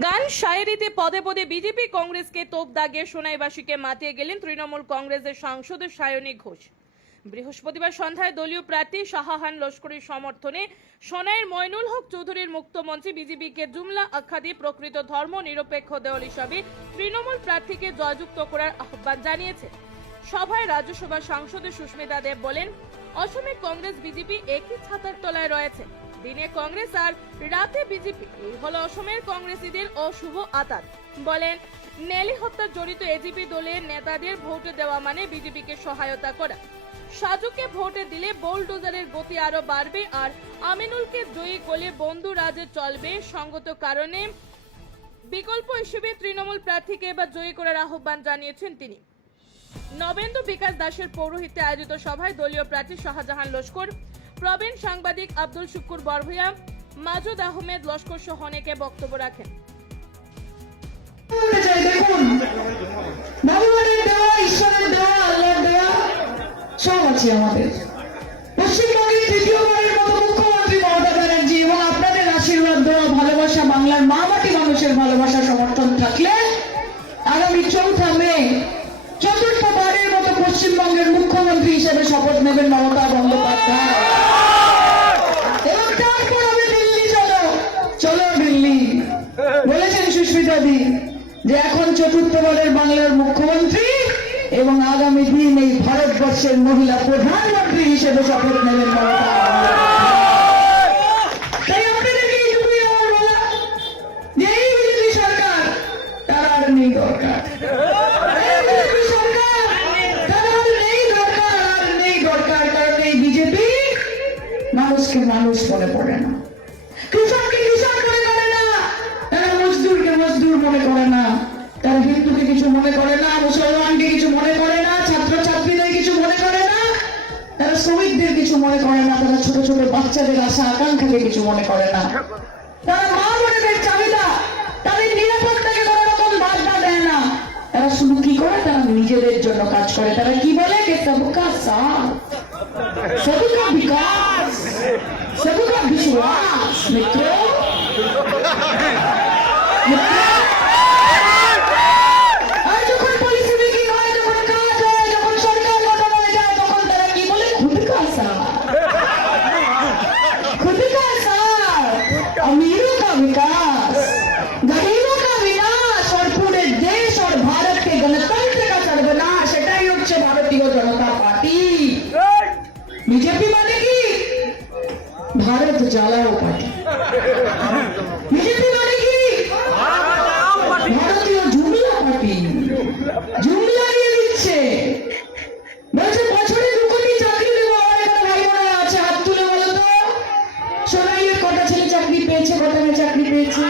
গান শায়েরিতে পদে পদে বিজেপি কংগ্রেসকে তোপ দাগিয়ে সোনাইবাসীকে মাতিয়ে গেলেন তৃণমূল কংগ্রেসের সাংসদ সায়নী ঘোষ। বৃহস্পতিবার সন্ধ্যায় দলীয় প্রার্থী শাহাহান লস্করের সমর্থনে সোনাইয়ের মইনুল হক চৌধুরীর মুক্তমঞ্চে বিজেপিকে জুমলা আখ্যা দিয়ে প্রকৃত ধর্ম নিরপেক্ষ দল হিসাবে তৃণমূল প্রার্থীকে জয়যুক্ত করার আহ্বান জানিয়েছে। সভায় রাজ্যসভা সাংসদ সুস্মিতা দেব বলেন, অসমে কংগ্রেস বিজেপি একই ছাতার তলায় রয়েছে। দিনে কংগ্রেস আর রাতে বিজেপি, এই হলো অসমের কংগ্রেসীদের অশুভ আতাত। বলেন, নেলি হত্যা জড়িত এজিপি দলের নেতাদের ভোট দেওয়া মানে বিজেপিকে সহায়তা করা। সাজুকে ভোটে দিলে বোলডোজারের গতি আরো বাড়বে আর আমিনুলকে জয়ী করলে বন্ধু রাজে চলবে। সঙ্গত কারণে বিকল্প হিসেবে তৃণমূল প্রার্থীকে এবার জয়ী করার আহ্বান জানিয়েছেন তিনি। নবেন্দু বিকাশ দাসের পৌরোহিত্যে আয়োজিত সভায় দলীয় প্রার্থী শাহজাহান লস্কর, প্রবীণ সাংবাদিক আব্দুল শুকুর বরভূয়া, মাজুদ আহমেদ লস্কর সহ অনেকে বক্তব্য রাখেন। পশ্চিমবঙ্গের তৃতীয়বারের মতো মুখ্যমন্ত্রী মমতা ব্যানার্জি এবং আপনাদের আশীর্বাদ দেওয়া ভালোবাসা, বাংলার মা মাটি মানুষের ভালোবাসা সমর্থন থাকলে আগামী 4 মে চতুর্থবারের মতো পশ্চিমবঙ্গের মুখ্যমন্ত্রী হিসেবে শপথ নেবেন মমতা বন্দ্যোপাধ্যায়। এবং তারপর আমি দিল্লি চলো দিল্লি বলেছেন সুস্মিতা দি, যে এখন চতুর্থবারের বাংলার মুখ্যমন্ত্রী এবং আগামী দিন এই ভারতবর্ষের মহিলা প্রধানমন্ত্রী হিসেবে শপথ নেবেন মমতা। তাই আপনাদেরকে এইটুকুই আমার বলা, যে এই বিজেপি সরকার তার আর নেই দরকার, কারণ এই বিজেপি মানুষকে মানুষ মনে পড়ে না, কৃষককে কৃষক মনে করে না, তারা মজদুরকে মজদুর মনে করে না, তারা হিন্দুকে কিছু মনে করে না, মুসলমানকে কিছু মনে করে না, ছাত্রছাত্রীদের কিছু মনে করে না, তারা শ্রমিকদের কিছু মনে করে না, তারা ছোট ছোট বাচ্চাদের আশা আকাঙ্ক্ষাকে কিছু মনে করে না, তারা মা বোনেদের চাহিদা, তাদের নিরাপত্তাকে কোনো রকম বাধা দেয় না। তারা শুধু কি করে, তারা নিজেদের জন্য কাজ করে। তারা কি বলে, কে সবকা সাথ, সবকা বিকাশ, সবকা বিশ্বাস। মিত্র যখন পলিসি মেকিং হয়, যখন কাজ হয়, যখন সরকার গঠন হয়ে যায়, তখন তারা কি বলে, খুদ কা সাথ, खुद का साथ, अमीरों का विकास, गरीबों का विनाश और पूरे देश और भारत के गणतंत्र का सर्वनाश। এটাই হচ্ছে ভারতীয় জনতা পার্টি। বিজেপি মানে কি, ভারত জ্বালাও পার্টি। বিজেপি মানে কি, ভারতীয় জুমলা পার্টি। জুমলা নিয়ে দিচ্ছে, বলছে বছরে 2 কোটি চাকরি দেবো। আমার এখানে ভাই বোনেরা আছে, হাত তুলে বলো তো, সোনাইয়ের কটা ছেলে চাকরি পেয়েছে, কটা মেয়ে চাকরি পেয়েছে?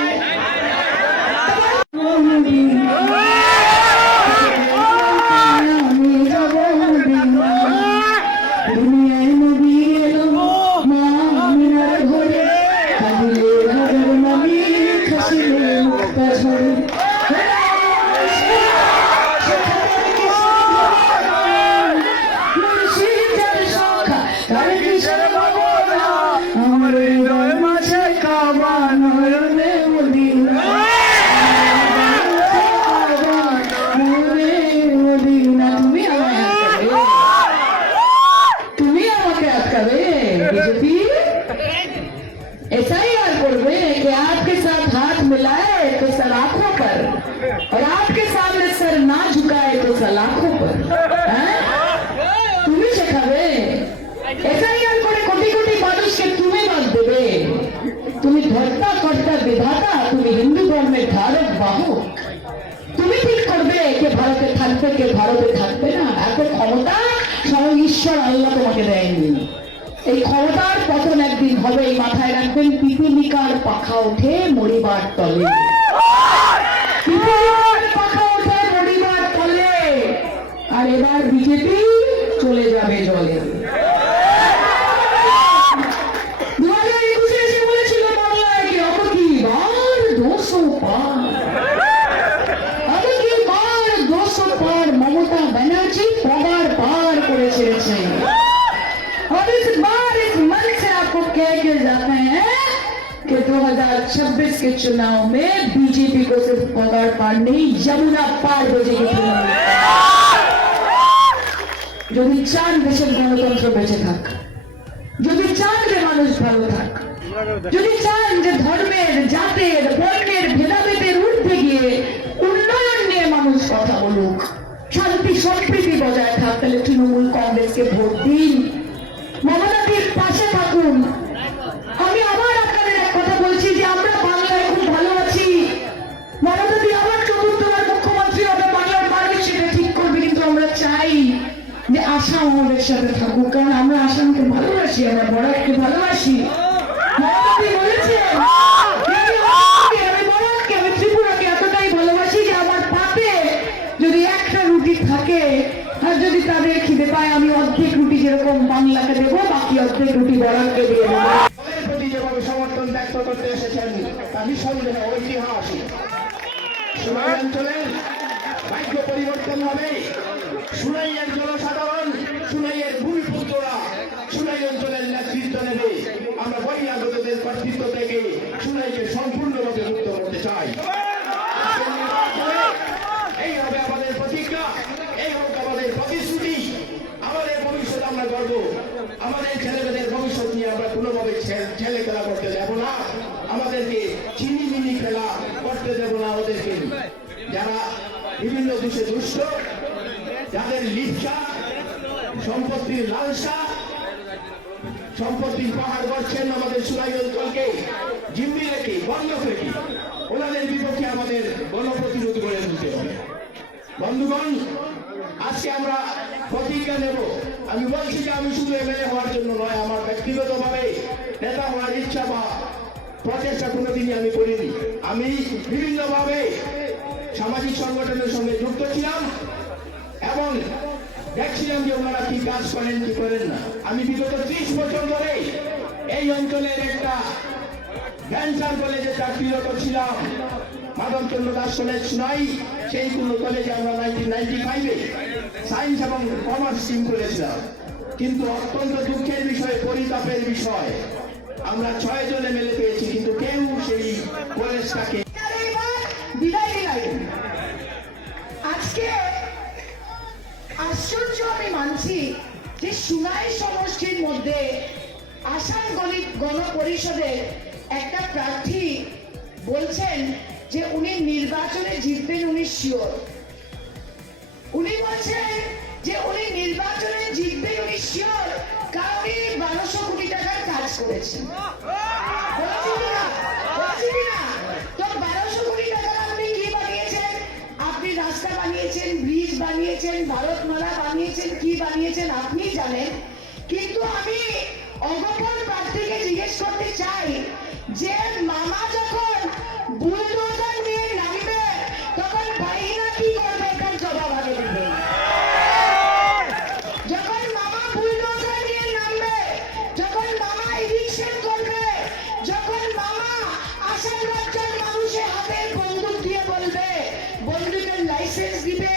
SIR করবে कि आपके साथ हाथ मिलाए तो सलाखों पर और आपके सामने सर ना झुकाए तो सलाखों पर। তুমি শেখাবে SIR করে কোটি কোটি মানুষকে তুমি বাদ দেবে। তুমি ধর্তা কর্তা বিধাতা, তুমি হিন্দু ধর্মের ধারক বাহক। তুমি ঠিক করবে কে ভারতে থাকবে, কে ভারতে থাকবে না। এত ক্ষমতা স্বয়ং ঈশ্বর আল্লাহ তোমাকে দেয়নি। এই ক্ষমতার পতন একদিন হবে, এই মাথায় রাখবেন। পিপীলিকার পাখা ওঠে মরিবার তলে, পিপীলিকার পাখা ওঠে মরিবার তলে। আর এবার বিজেপি চলে যাবে জলে। 2021 এসে বলেছিল বাংলায় কি অব কি বার 200 পার, অব কি বার 200 পার। মমতা ব্যানার্জি পগার পার করে ছেড়েছে। और इस बार इस मंच से आपको कह के जाते हैं कि 2026 के चुनाव में बीजेपी को सिर्फ पगार पार नहीं यमुना पार बजेगी तृणमूल। যদি চান দেশের গণতন্ত্র বেঁচে থাক, যদি চান যে মানুষ ভালো থাক, যদি চান যে ধর্মের, জাতের, বর্ণের ভেদাভেদের ঊর্ধ্বে গিয়ে উন্নয়ন নিয়ে মানুষ কথা বলুক, শান্তি সম্প্রীতি বজায় থাক, তাহলে তৃণমূল কংগ্রেসকে ভোট দিন, মমতাদির পাশে থাকুন। আমি আবার আপনাদের এক কথা বলছি যে আমরা বাংলায় খুব ভালো আছি। মমতাদি আবার চতুর্থবার মুখ্যমন্ত্রী হবে, বাংলার মানুষ সেটা ঠিক করবে, কিন্তু আমরা চাই যে আসাম আমাদের সাথে থাকুক, কারণ আমরা আসামকে ভালোবাসি, আমরা বরাককে ভালোবাসি। মমতাদি বলেছেন আমি বরাককে, আমি ত্রিপুরাকে এতটাই ভালোবাসি যে আমার পাতে যদি একটা রুটি থাকে আর যদি তাদের খিদে পায় আমি অর্ধেক রুটি যেরকম বাংলাকে দেবো, বাকি অর্ধেক রুটি বরাককে দিয়ে দেবো। প্রতি যেভাবে সমর্থন ব্যক্ত করতে এসেছেন তা নিঃসন্দেহে ঐতিহাসিক। সুনাই অঞ্চলের ভাগ্য পরিবর্তন হবে। সুনাইয়ের জনসাধারণ, সুনাইয়ের ভূমিপুত্ররা সুনাই অঞ্চলের নেতৃত্ব নেবে। আমরা বহিরাগতদের কর্তৃত্ব থেকে সুনাইকে সম্পূর্ণভাবে মুক্ত করতে চাই। এই হবে আমাদের প্রতিজ্ঞা, এই হোক আমাদের প্রতিশ্রুতি। আমাদের ভবিষ্যৎ আমরা গর্ব, আমাদের ছেলেমেয়েদের ভবিষ্যৎ নিয়ে আমরা কোনোভাবে ছেলে খেলা করতে দেব না, আমাদেরকে চিনিমিনি খেলা করতে দেব না। আমাদেরকে যারা বিভিন্ন দেশে দুষ্ট, যাদের লিপসা, সম্পত্তির লালসা, সম্পত্তির পাহাড় করছেন আমাদের সুনাই অঞ্চলকে জিম্মি রেখে, বন্ধক রেখে, ওনাদের বিপক্ষে আমাদের গণপ্রতিরোধ গড়ে তুলতে হবে। বন্ধুগণ, আজকে আমরা প্রতিজ্ঞা নেব। আমি বলছি যে আমি শুধু এমএলএ হওয়ার জন্য নয়, আমার ব্যক্তিগতভাবে নেতা হওয়ার ইচ্ছা বা প্রচেষ্টা কোনোদিনই আমি করিনি। আমি বিভিন্নভাবে সামাজিক সংগঠনের সঙ্গে যুক্ত ছিলাম এবং দেখছিলাম যে ওনারা কি কাজ করেন কি করেন না। আমি বিগত 30 বছর ধরে এই অঞ্চলের একটা ভেঞ্চার কলেজে চাকরিরত ছিলাম। মাধবচন্দ্র দাস কলেজ নাই, সেই কোন কলেজে আমরা 1995-এ সায়েন্স এবং কমার্স স্ট্রিম করেছিলাম। কিন্তু অত্যন্ত দুঃখের বিষয়, পরিতাপের বিষয়, আমরা 6 জন এমএলএ পেয়েছি, কিন্তু কেউ সেই কলেজটাকে বিদায় দিলেন। আজকে আশ্চর্য আমি মানছি যে সুনাই সমষ্টির মধ্যে আসাম গণপরিষদের একটা প্রার্থী বলছেন যে উনি নির্বাচনে জিতবেন, উনি শিওর। উনি বলছেন যে উনি নির্বাচনে জিতবেন, উনি শিওর, কারণ উনি 1200 কোটি টাকার কাজ করেছেন। তো 1200 কোটি টাকার আপনি কি বানিয়েছেন? আপনি রাস্তা বানিয়েছেন, ব্রিজ বানিয়েছেন, ভারতমালা বানিয়েছেন, কি বানিয়েছেন আপনি জানেন। কিন্তু আমি অগোপন প্রার্থীকে জিজ্ঞেস করতে চাই যে মামা যখন বুলডোজার নিয়ে নামবে তখন ভাইরা কি করবে, তার জবাব আগে দেবে। যখন মামা বুলডোজার নিয়ে নামবে, যখন মামা ইভিকশন করবে, যখন মামা আসাম রাজ্যের মানুষের হাতে বন্দুক দিয়ে বলবে, বন্দুকের লাইসেন্স দিবে,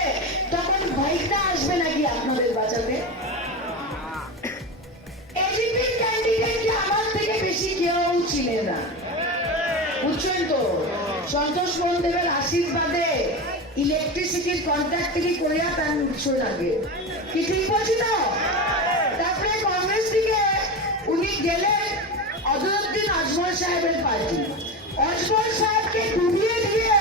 তখন ভাইরা আসবে নাকি আপনাদের বাঁচাতে? এজিপি ক্যান্ডিডেটকে আমার থেকে বেশি কেউ ছিলেন না, বুঝছেন তো? সন্তোষ মোহন দেবের আশীর্বাদে ইলেকট্রিসিটির কন্ট্রাক্টরি করিয়া তার উৎসর আগে কি ঠিক বলছি তো? তারপরে কংগ্রেস থেকে উনি গেলেন অজরুদ্দিন আজমল সাহেবের পার্টি। আজমল সাহেবকে ডুবিয়ে দিয়ে